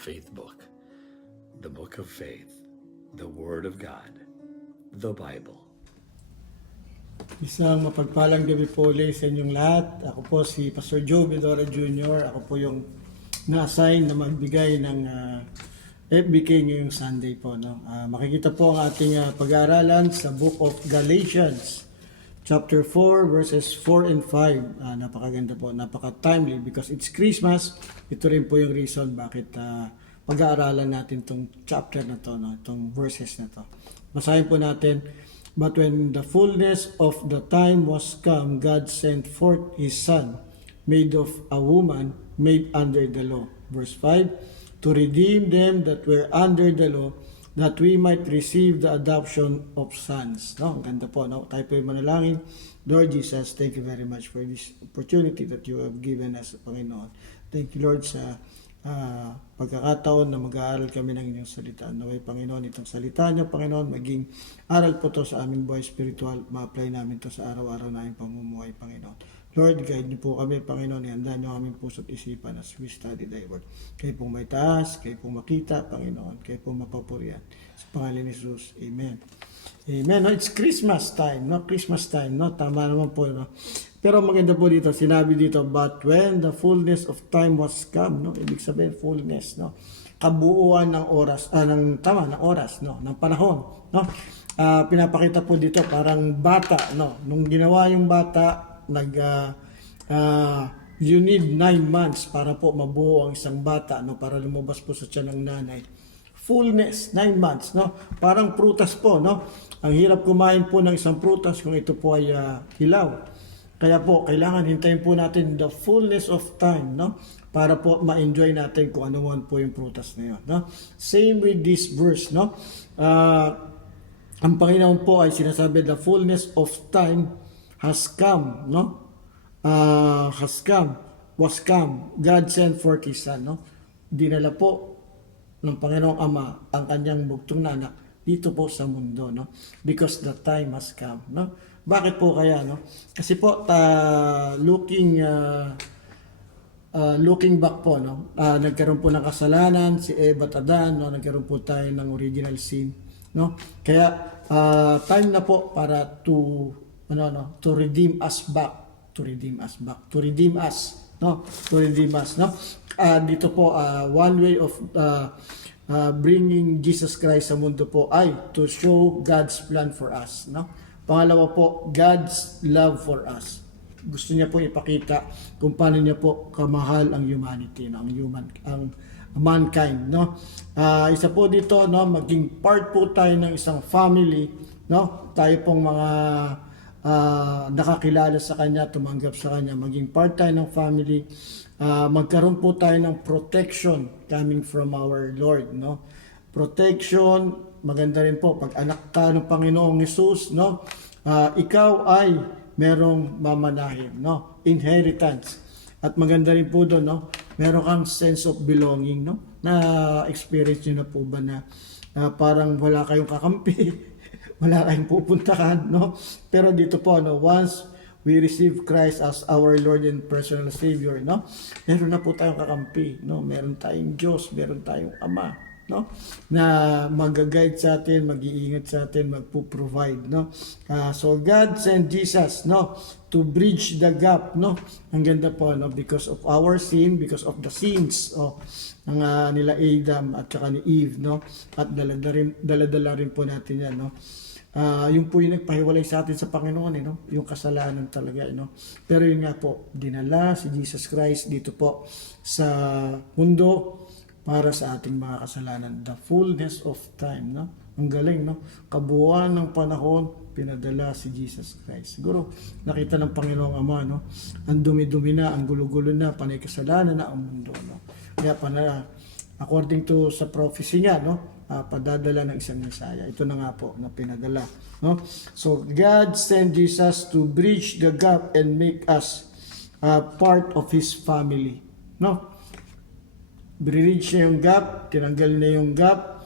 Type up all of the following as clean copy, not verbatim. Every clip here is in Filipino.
faith book, the book of faith, the Word of God, the Bible. Isang mapagpalang gabi po ulit sa inyong lahat. Ako po si Pastor Joe Bedora Jr. Ako po yung na-assign na magbigay ng FBK ngayong Sunday po. No? Makikita po ang ating pag-aaralan sa Book of Galatians, chapter 4, verses 4 and 5. Napakaganda po, napaka-timely because it's Christmas. Ito rin po yung reason bakit pag-aaralan natin itong chapter na to, no? Itong verses na to. Basahin po natin. But when the fullness of the time was come, God sent forth His Son, made of a woman, made under the law. Verse 5, to redeem them that were under the law, that we might receive the adoption of sons. No? Ang ganda po. No? Tayo po yung manalangin. Lord Jesus, thank you very much for this opportunity that you have given us, Panginoon. Thank you, Lord, sa pagkakataon na mag-aaral kami ng inyong salita. Naway, Panginoon, itong salita niyo, Panginoon, maging aral po to sa aming buhay spiritual. Ma-apply namin to sa araw-araw na aming pamumuhay, Panginoon. Lord, guide niyo po kami, Panginoon. Ihanda niyo aming puso't isipan as we study thy word. Kayo pong may taas, kayo pong makita, Panginoon. Kayo pong mapapurihan. Sa pangalan ni Jesus, Amen. Amen. No, it's Christmas time, no? Christmas time, no? Tama naman po, no? Pero maganda po dito, sinabi dito, but when the fullness of time was come, no? Ibig sabihin, fullness, no? Kabuuan ng oras, ng oras, no? Ng panahon, no? Pinapakita po dito, parang bata, no? Nung ginawa yung bata, you need 9 months para po mabuo ang isang bata, no? Para lumabas po sa tiyan ng nanay. Fullness, 9 months, no? Parang prutas po, no? Ang hirap kumain po ng isang prutas kung ito po ay hilaw. Kaya po, kailangan hintayin po natin the fullness of time, no? Para po ma-enjoy natin kung ano man po yung prutas na yun, no? Same with this verse, no? Ang Panginoon po ay sinasabi, the fullness of time has come, no? Was come. God sent forth His Son, no? Dinala po ng Panginoong Ama ang kanyang bugtong na anak dito po sa mundo, no? Because the time has come, no? Bakit po kaya, no? Kasi po looking back po, no? Nagkaroon po ng kasalanan si Eva at Adan, no? Nagkaroon po tayo ng original sin, no? Kaya time na po para to redeem us back, to redeem us, no? Dito po one way of bringing Jesus Christ sa mundo po ay to show God's plan for us, no? Pangalawa po, God's love for us. Gusto niya po ipakita kung paano niya po kamahal ang humanity, no? ang mankind, no? Isa po dito, no, maging part po tayo ng isang family, no? Tayo pong mga nakakilala sa kanya, tumanggap sa kanya, maging part tayo ng family. Magkaroon po tayo ng protection coming from our Lord, no? Protection, maganda rin po pag anak ka ng Panginoong Hesus, no? Ikaw ay merong mamanahin, no? Inheritance. At maganda rin po doon, no? Meron kang sense of belonging, no? Na experience niyo na po ba na parang wala kayong kakampi, wala kayong pupuntahan, no? Pero dito po, no, once we receive Christ as our Lord and personal Savior, no? Meron na po tayong kakampi, no? Meron tayong Diyos, meron tayong Ama, no? Na mag-guide sa atin, mag-iingat sa atin, magpo-provide, no? So God sent Jesus, no, to bridge the gap, no? Ang ganda po, no, because of our sin, because of the sins ng nila Adam at saka ni Eve, no? At dala-dala rin po natin yan, no? Yung po yung nagpahiwalay sa atin sa Panginoon, no? Yung kasalanan talaga, no? Pero yun nga po, dinala si Jesus Christ dito po sa mundo para sa ating mga kasalanan. The fullness of time, no? Ang galing, no? Kabuuan ng panahon, pinadala si Jesus Christ. Siguro, nakita ng Panginoong Ama, no? Ang dumi-dumi na, ang gulo-gulo na, panay kasalanan na ang mundo, no? Kaya according to sa prophecy niya, no? Padadala ng isang Messiah. Ito na nga po, na pinadala, no? So, God sent Jesus to bridge the gap and make us part of His family, no? Bridge niya yung gap, tinanggal niya yung gap,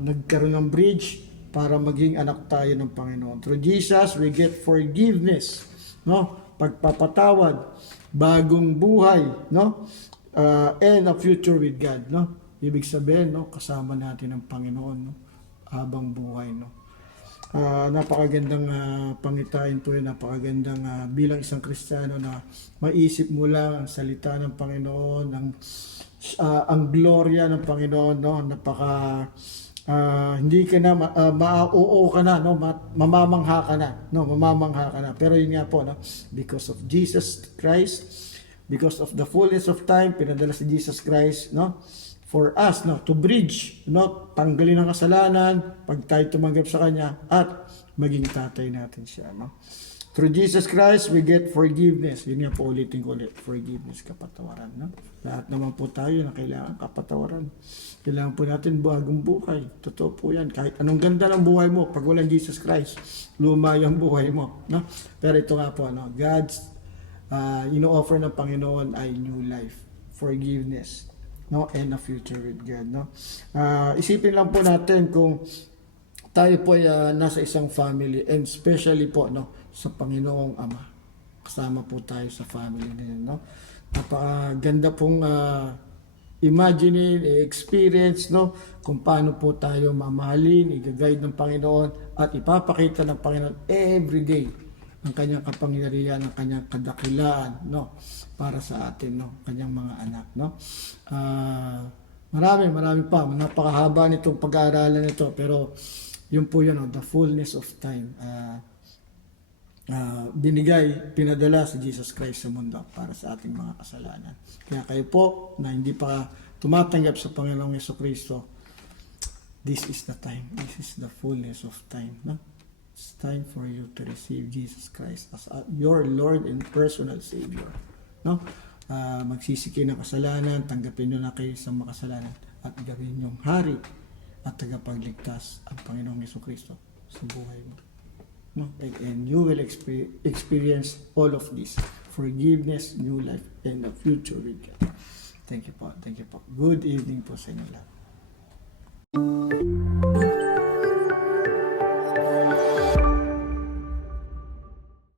nagkaroon ng bridge para maging anak tayo ng Panginoon. Through Jesus, we get forgiveness, no? Pagpapatawad, bagong buhay, no? and a future with God, no? Ibig sabihin, no, kasama natin ang Panginoon, no, habang buhay, no. Napakagandang pangitain po yun, napakagandang bilang isang Kristiyano na maisip mo lang ang salita ng Panginoon, ang gloria ng Panginoon, no, hindi ka na maauo ka na, no, mamamangha ka na, no, mamamangha ka na. Pero yun nga po, no, because of Jesus Christ, because of the fullness of time, pinadala si Jesus Christ, no, for us, no, to bridge, no, tanggalin ang kasalanan pag tayo tumanggap sa Kanya at maging tatay natin siya, no. Through Jesus Christ, we get forgiveness. Yun nga po, ulitin ko ulit, forgiveness, kapatawaran, no. Lahat naman po tayo na kailangan kapatawaran. Kailangan po natin bagong buhay. Totoo po yan. Kahit anong ganda ng buhay mo, pag walang Jesus Christ, luma yung buhay mo, no. Pero ito nga po, no, God's ino-offer ng Panginoon ay new life, forgiveness, no, and a future with God, no. Isipin lang po natin kung tayo po ay nasa isang family, and especially po, no, sa Panginoong Ama. Kasama po tayo sa family na yun, no. Napakaganda pong imagine, experience, no, kung paano po tayo mamahalin, i-guide ng Panginoon at ipapakita ng Panginoon everyday ang kanyang kapangyarihan, ang kanyang kadakilaan, no, para sa atin, no, kanyang mga anak, no. Marami pa, napakahaba nitong pag-aaralan nito, pero yun po yun, no, the fullness of time, pinadala si Jesus Christ sa mundo para sa ating mga kasalanan. Kaya kayo po na hindi pa tumatanggap sa Panginoong Jesucristo, this is the time, this is the fullness of time, no. It's time for you to receive Jesus Christ as your Lord and personal Savior, no. Magsisiki ng kasalanan, tanggapin nyo na kayo sa makasalanan at gawin yung hari at tagapagligtas ang Panginoong Jesucristo sa buhay mo, no. And you will experience all of this: forgiveness, new life, and a future with God. Thank you po. Good evening po sa inyo lahat.